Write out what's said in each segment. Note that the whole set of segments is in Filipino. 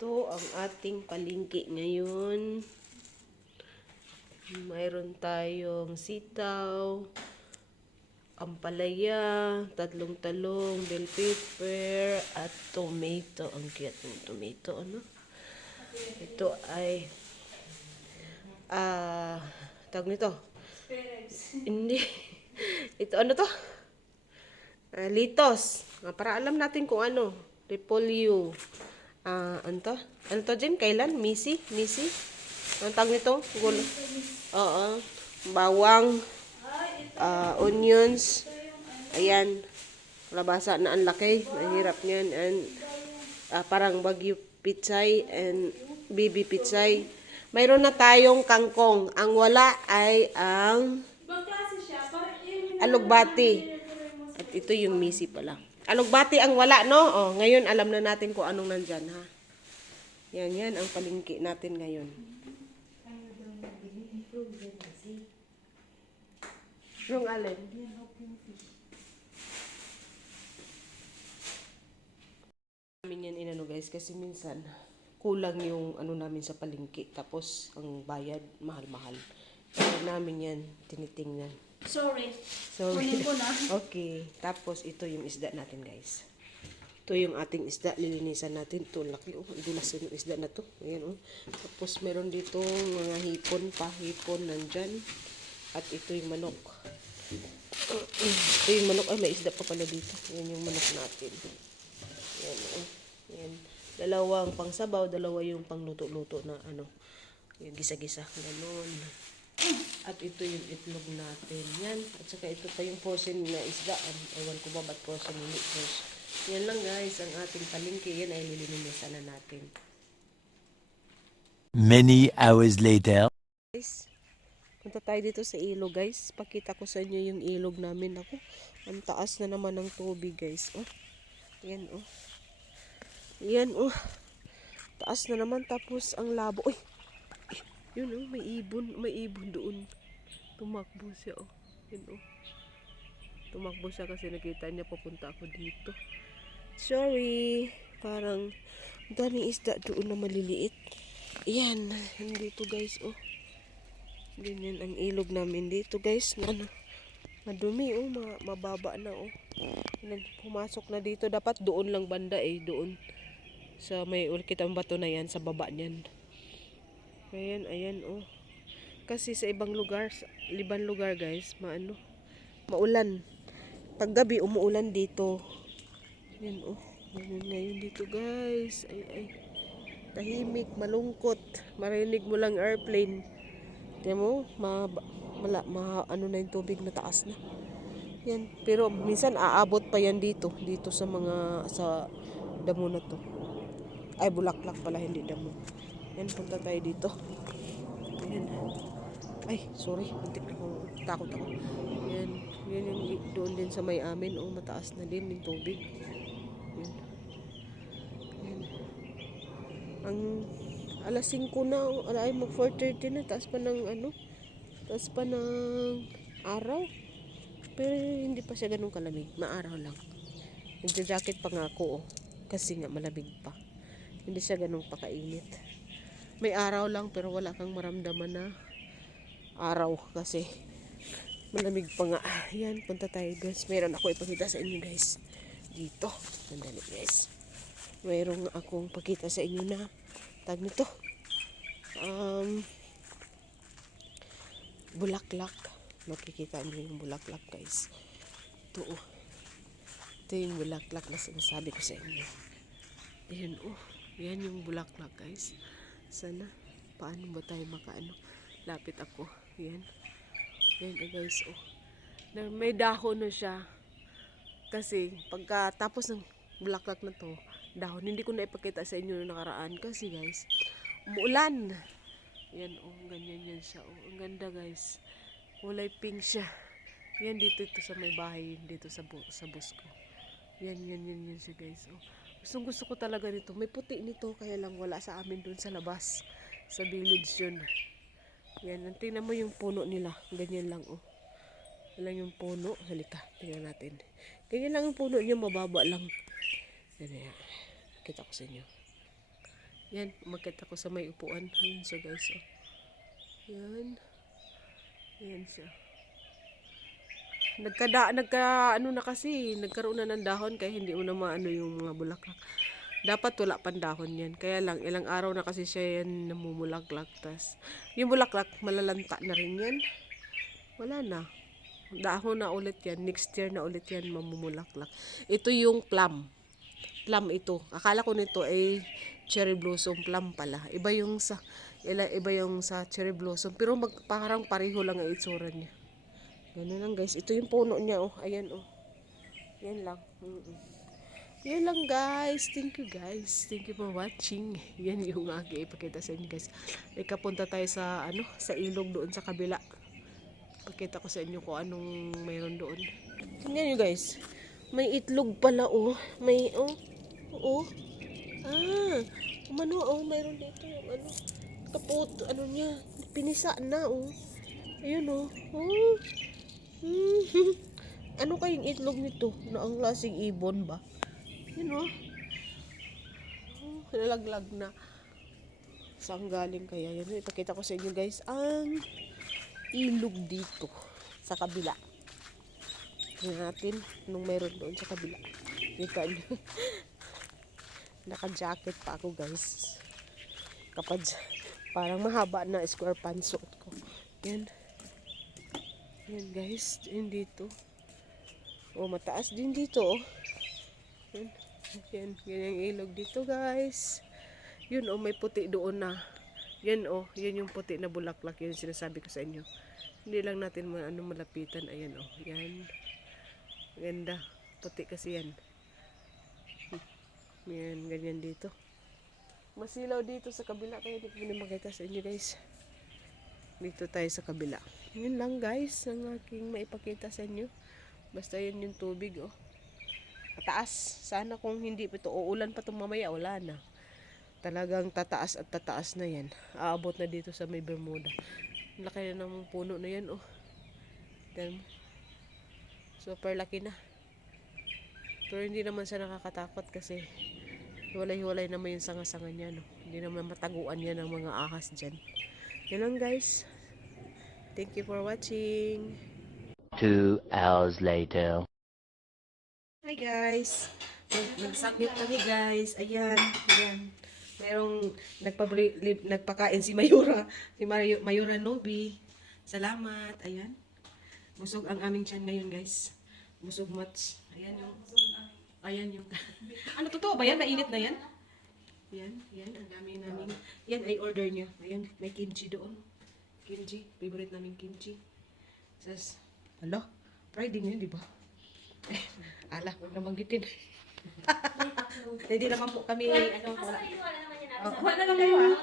Ito ang ating palingki ngayon. Mayroon tayong sitaw, ampalaya, tatlong talong, bell pepper, at tomato. Ang cute ng tomato, ano? Ito ay, ah, tawag nito. Hindi. Ito ano to? Ah, litos. Ah, para alam natin kung ano. Repolyo. Ah, ano to? Ano to, Jen? Kailan? Misi? Misi? Ang tawag nito? Gulo. Oo. Bawang. ah, onions. Ayan. Labasa na ang laki. Mahirap niyan. And ah, parang bagyo pitsay and bibi pitsay. Mayroon na tayong kangkong. Ang wala ay ang alugbati. At ito yung misi pala. Alugbati ang wala, no? Oh, ngayon alam na natin kung anong nandyan, ha? Yan, yan ang palingki natin ngayon. Yung alin? namin yan inano guys kasi minsan kulang yung ano namin sa palingki tapos ang bayad mahal-mahal. Kaya namin yan tinitingnan. Sorry. So, Kunin ko na. okay. Tapos, ito yung isda natin, guys. Ito yung ating isda. Lilinisan natin. Ito, laki. Oh, dulas yung isda na to. Ayan, oh. Tapos, meron dito mga hipon pa. Hipon nandyan. At ito yung manok. ito yung manok. Ay, may isda pa pala dito. Ayan yung manok natin. Ayan, oh. Ayan. Dalawang pangsabaw, dalawa yung pangluto-luto na ano. Yung gisa-gisa. Ganon. At ito yung itlog natin. Yan. At saka ito pa yung portion na isda. Um, Ewan ko ba ba't hindi fresh. Yan lang guys. Ang ating palingki. Yan ay lilinisan na natin. Many hours later. Guys, punta tayo dito sa ilog guys. Pakita ko sa inyo yung ilog namin. Ako, ang taas na naman ng tubig guys. Oh. Yan oh. Yan oh. Taas na naman tapos ang labo. Uy. Yun oh, may ibon, may ibon doon. Tumakbo siya oh. Yun oh. Tumakbo siya kasi nakita niya papunta ako dito. Sorry. Parang ang daming isda doon na maliliit. Yan, dito guys oh. Ganyan ang ilog namin dito guys. Ano, madumi oh, ma- mababa na oh. Pumasok na dito. Dapat doon lang banda eh, doon. Sa may ulikit ang bato na yan, sa baba niyan. Ayan, ayan oh. Kasi sa ibang lugar, sa libang lugar guys, maano, maulan. Pag gabi, umuulan dito. Yan oh. Ganyan ngayon dito guys. Ay, ay. Tahimik, malungkot. Marinig mo lang airplane. Tiyan mo, ma, ma, ano na yung tubig na taas na. Yan. Pero minsan aabot pa yan dito. Dito sa mga, sa damo na to. Ay, bulaklak pala, hindi damo. Yan, punta tayo dito. Ayan. Ay, sorry. Muntik akong takot ako. Yan. Yan yung doon din sa may amin. Oh, mataas na din yung tubig. Yan. Yan. Ang alas 5 na, oh, ay mag 4.30 na, taas pa ng ano, taas pa ng araw. Pero hindi pa siya ganun kalamig, maaraw lang. Nagja-jacket pa nga ako, oh, kasi nga malamig pa. Hindi siya ganun pa kainit. May araw lang pero wala kang maramdaman na araw kasi malamig pa nga. Yan, punta tayo guys. Meron ako ipakita sa inyo guys. Dito. Sandali guys. Meron akong pakita sa inyo na tag nito. Um, bulaklak. Makikita niyo yung bulaklak guys. Ito oh. Ito yung bulaklak na sinasabi ko sa inyo. Ayan oh. Yan yung bulaklak guys. Sana. Paano ba tayo makaano? Lapit ako. Yan. Yan eh, guys oh. Na, may dahon na siya. Kasi pagka tapos ng bulaklak na to, dahon, hindi ko na ipakita sa inyo na nakaraan kasi guys, umuulan. Yan oh, ganyan yan siya. Oh, ang ganda guys. Kulay pink siya. Yan dito ito sa may bahay, dito sa bu sa bus ko. Yan, yan, yan, yan siya guys. Oh. Gustong gusto ko talaga nito. May puti nito, kaya lang wala sa amin dun sa labas. Sa village yun. Yan, tingnan mo yung puno nila. Ganyan lang, oh. Lang yung puno. Halika, tingnan natin. Ganyan lang yung puno niya, mababa lang. Yan, yan. Kita ko sa inyo. Yan, umakit ako sa may upuan. Ayan siya guys. Oh. Yan. Yan siya. Nagkada, nagka, ano na kasi, nagkaroon na ng dahon kaya hindi mo na maano yung mga bulaklak. Dapat wala pang dahon yan. Kaya lang, ilang araw na kasi siya yan namumulaklak. Tas, yung bulaklak, malalanta na rin yan. Wala na. Dahon na ulit yan. Next year na ulit yan mamumulaklak. Ito yung plum. Plum ito. Akala ko nito ay cherry blossom plum pala. Iba yung sa iba yung sa cherry blossom. Pero mag, parang pareho lang ang itsura niya. Ganun lang guys. Ito yung puno niya oh. Ayan oh. Yan lang. Mm-mm. Yan lang guys. Thank you guys. Thank you for watching. Yan yung aking ipakita sa inyo guys. Ikapunta tayo sa ano, sa ilog doon sa kabila. Pakita ko sa inyo kung anong mayroon doon. Tingnan nyo guys. May itlog pala oh. May oh. Oo. Ah. Umano oh. Mayroon dito yung ano. Kaput. Ano niya. Pinisa na oh. Ayun oh. Oh. Hmm. ano kayong itlog nito? Na ang klaseng ibon ba? Yun oh. Oh, nalaglag na. Saan galing kaya yan? Ipakita ko sa inyo guys ang ilog dito sa kabila. Tingnan natin nung meron doon sa kabila. Kita nyo. Naka-jacket pa ako guys. Kapag parang mahaba na square pants suot ko. Yan. Yan guys. Yan dito. Oh, mataas din dito oh. Yan. Yan. Yan yung ilog dito guys. Yun oh, may puti doon na. Yan oh, yan yung puti na bulaklak. Yung sinasabi ko sa inyo. Hindi lang natin ma ano, malapitan. Ayan oh, yan. Ganda. Puti kasi yan. Yan, ganyan dito. Masilaw dito sa kabila. Kaya hindi ko na makita sa inyo guys. Dito tayo sa kabila. Yun lang guys, ang aking maipakita sa inyo. Basta yun yung tubig oh. Pataas. Sana kung hindi pa ito uulan pa itong mamaya, wala na. Talagang tataas at tataas na yan. Aabot na dito sa may Bermuda. Laki na ng puno na yan oh. Mo. Super laki na. Pero hindi naman siya nakakatakot kasi hiwalay-hiwalay naman yung sanga-sanga niya. No? Hindi naman mataguan niya ng mga ahas dyan. Yan lang guys. Thank you for watching. Two hours later. Hi guys! Nag- Nag-submit kami guys. Ayan, ayan. Merong nagpakain si Mayura. Si Mayu- Mayura Nobi. Salamat. Ayan. Busog ang aming tiyan ngayon guys. Busog much. Ayan yung... Ayan yung... ano totoo ba yan? Mainit na yan? Yan, yan. Ang dami namin. Yan ay order niya. Ayan, may kimchi doon. Kimchi. Favorite namin kimchi. Sas, alo, Friday na yun, di ba? Ala, huwag na banggitin. Hindi naman po kami, ano, wala. Wala naman yan. Oh, wala naman kayo, ah.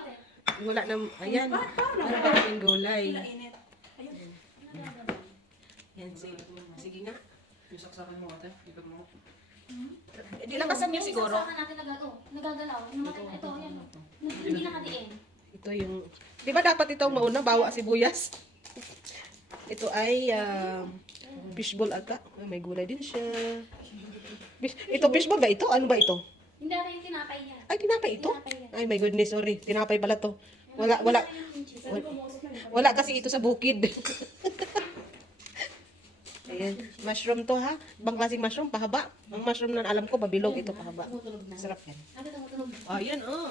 Wala na, ayan. Wala pa kaming gulay. Yan, sige. Sige nga. Yung saksakan mo ate, ikot mo. Hindi lang kasan niyo siguro. Saksakan natin oh, nagagalaw. Ito. Yan. oh. Hindi nakadiin. Ito yung, di ba dapat itong mauna, bawa sibuyas? Ito ay um, fishball ata. Ah, May gulay din siya. Fish- Ito fishball ba ito? Ano ba ito? Hindi natin yung tinapay yan. Ay, tinapay ito? Ay, my goodness, sorry. Tinapay pala to. Wala, wala. Wala kasi ito sa bukid. Ayan. Mushroom to ha. Ibang klaseng mushroom, pahaba. Ang mushroom na alam ko, babilog ito pahaba. Na. Sarap yan. Tumutunog. Oh, yan oh.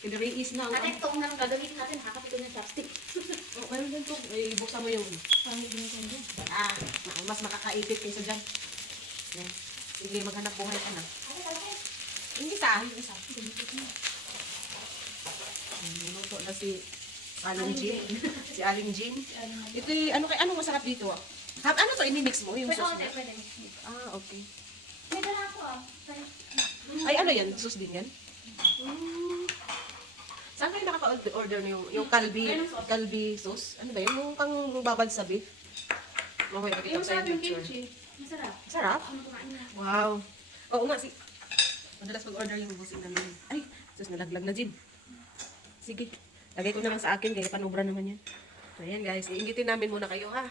Kinariis na. Ate, ito ang naman gagamitin natin. Hakapit ng chopstick. Oh, ano din to? Ay, ibuksan mo yung... Parang hindi natin din. Ah, mas makakaipit kaysa dyan. Yan. Sige, maghanap buhay ka na. Ate, ate. Yung isa, yung isa. Niluto na si Aling Jean. si Aling Jean. Ito yung, ano, kay- anong masarap dito ah? Ha, ano to, inimix mo yung Pwede, sauce pwede. Ah, okay. May dala ako ah. Ay, ano yan? Sauce din yan? Mm. Saan kayo nakaka-order niyo yung, kalbi, kalbi sauce? Ano ba yun? Yung pang babad sa beef? Mamaya makita ko sa yung picture. Masarap. Sarap? Kumain na? Wow. Oo nga, si... Madalas mag-order yung busing namin. Ay, sus, nalaglag na Jin. Sige. Lagay ko na lang sa akin, kaya panubra naman yan. Ayan guys, iingitin namin muna kayo ha.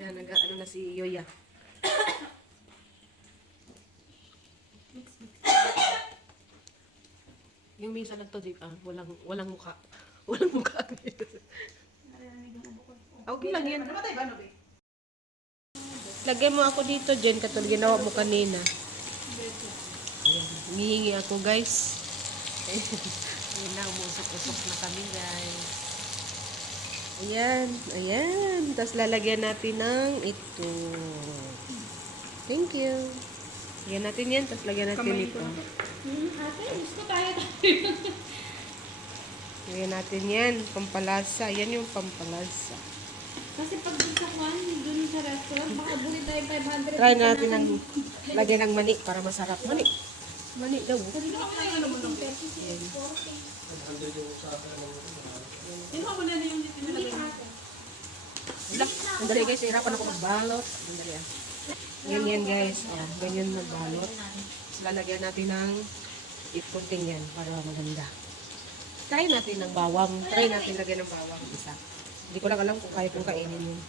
Ayan, nag ano na si Yoya. Yung minsan lang to, di, ah, walang, walang mukha. Walang mukha. okay lang yan. Lagyan mo ako dito, Jen, katulad ginawa mo kanina. Ayan, humihingi ako, guys. Ayan na, umusok-usok na kami, guys. Ayan, ayan. Tapos lalagyan natin ng ito. Thank you. Lagyan natin yan, tapos lagyan natin ito. Hmm, ate, gusto tayo Lagyan natin yan, pampalasa. Yan yung pampalasa. Kasi pag sa kwan, dun sa restaurant, baka buli tayo 500. Try natin ng lagyan ng mani para masarap. Mani. Mani daw. Kasi dito ako na yung 15 pesos. Wala. Sandali guys, hirapan ako magbalot. Sandali ah. Yan yan guys. Ayan, ganyan magbalot. Lalagyan natin ng ipunting yan para maganda. Try natin ng bawang. Try natin lagyan ng bawang isa. Hindi ko lang alam kung kaya kong kainin yun.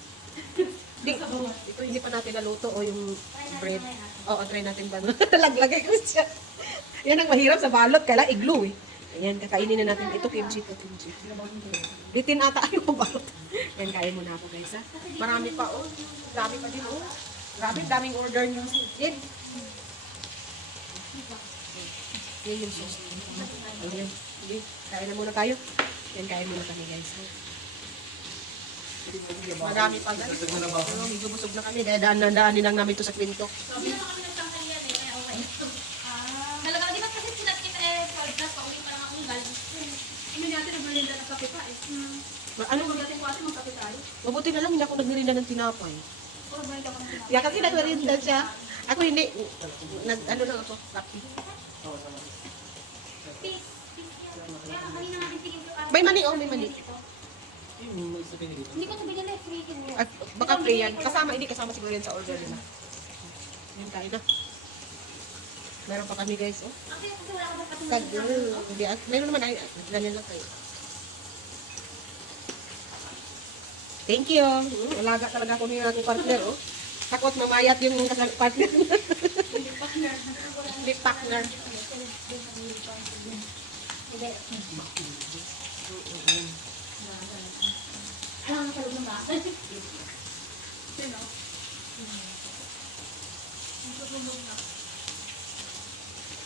Hindi, ito hindi pa natin naluto o yung bread. Oo, try natin ba? Laglagay ko siya. Yan ang mahirap sa balot. Kailangan i-glue eh. Ayan, kakainin na natin. Ito kimchi, ito kimchi. Bitin ata yung balot. Yan, kain muna ako guys ha. Marami pa oh. Dami pa din oh. Grabe, daming order niyo. Yan. Yan yung sauce. Ayan. Sige, kain na muna tayo. Yan, kain muna kami guys. Marami pa guys. Ano, medyo busog na kami. Kaya daan-daanin lang namin to sa kwento. Hindi naman kami nagtangkalian eh, kaya okay. Talaga, di ba kasi sinat kita eh, podcast, pauwi pa lang ako galing. Ano natin, nagmalinda ng kape pa eh. Ano. Mabuti na lang hindi ako nagnirinda ng tinapay. Puro Kaya kasi nagnirinda siya. Ako hindi. Nag, ano lang ako. Kapi. May mani, oh, may mani. Hindi ko ito binili, free ko. At baka free yan. Kasama, hindi kasama siguro yan sa order nila. Yan tayo na. Meron pa kami guys, oh. Kag, hindi, ah, meron naman ay, ganyan lang kayo. Thank you. Mm, Alaga talaga ako ng aking partner, oh. Takot mamayat yung partner. Hindi partner. Ng bahay.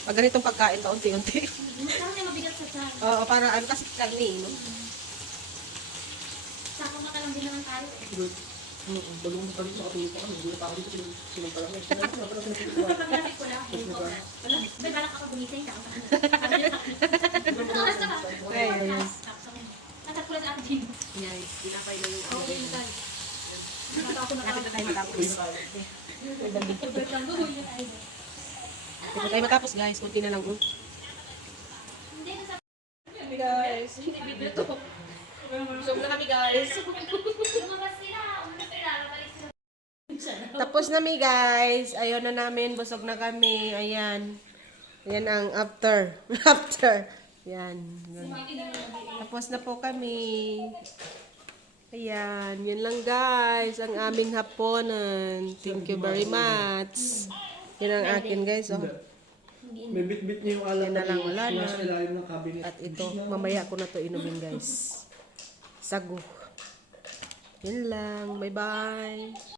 Pag ganitong pagkain, paunti-unti. Kasi mabigat sa tiyan. Oo, para ano kasi karni, no? Lang din naman tayo eh. Balong pa rin sa katuloy pa kami. Hindi na pa ako dito sinong- sinong pa lang. Pagkakit ko lang. Wala, may balak ako gumising ka. Ay, ayun. Nasat ko lang sa atin. Yan, tinapay na yung Oo, yun tayo. Ako na na tayo matapos. Yun. Lapit na tayo matapos, guys. Kunti na lang, oh. Hindi, nasa Kami, guys. Busog na kami, guys. Tapos na mi, guys. Ayaw na namin. Busog na kami. Ayan. Ayan ang after. after. Yan. Yan. Tapos na po kami. Ayan. Yun lang, guys. Ang aming haponan. Thank you very much. Yan ang akin, guys. Oh. May bit-bit niya yung alam Yan na lang, wala na. At ito, mamaya ko na to inumin, guys. Sago. Yun lang. Bye-bye.